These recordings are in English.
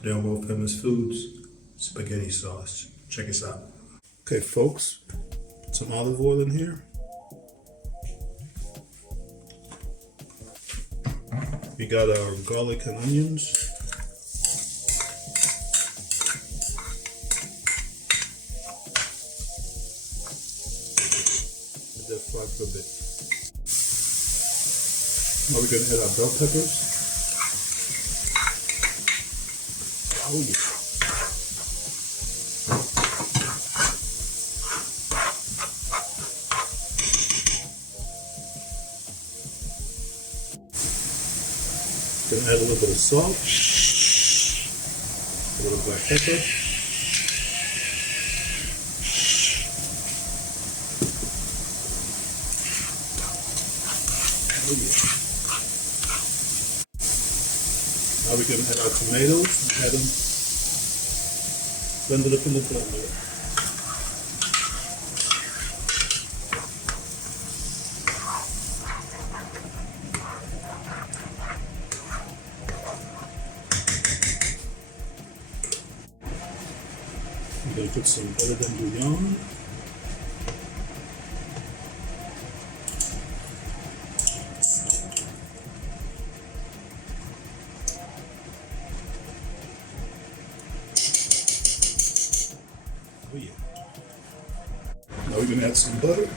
Today on World Famous Foods, spaghetti sauce. Check this out. Okay, folks, some olive oil in here. We got our garlic and onions. Let that fry for a bit. Now we're gonna add our bell peppers. Oh yeah. Gonna add a little bit of salt, a little black pepper, oh yeah. Now we're gonna add our tomatoes and add them, blend it up in the blender. I'm going to put some butter and bouillon. Oh yeah. Now we're going to add some butter.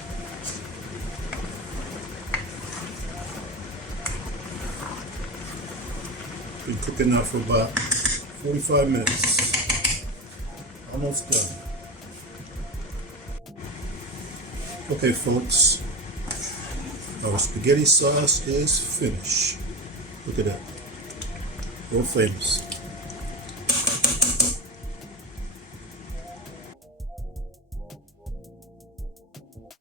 Been cooking now for about 45 minutes. Almost done. Okay, folks, our spaghetti sauce is finished. Look at that. World famous.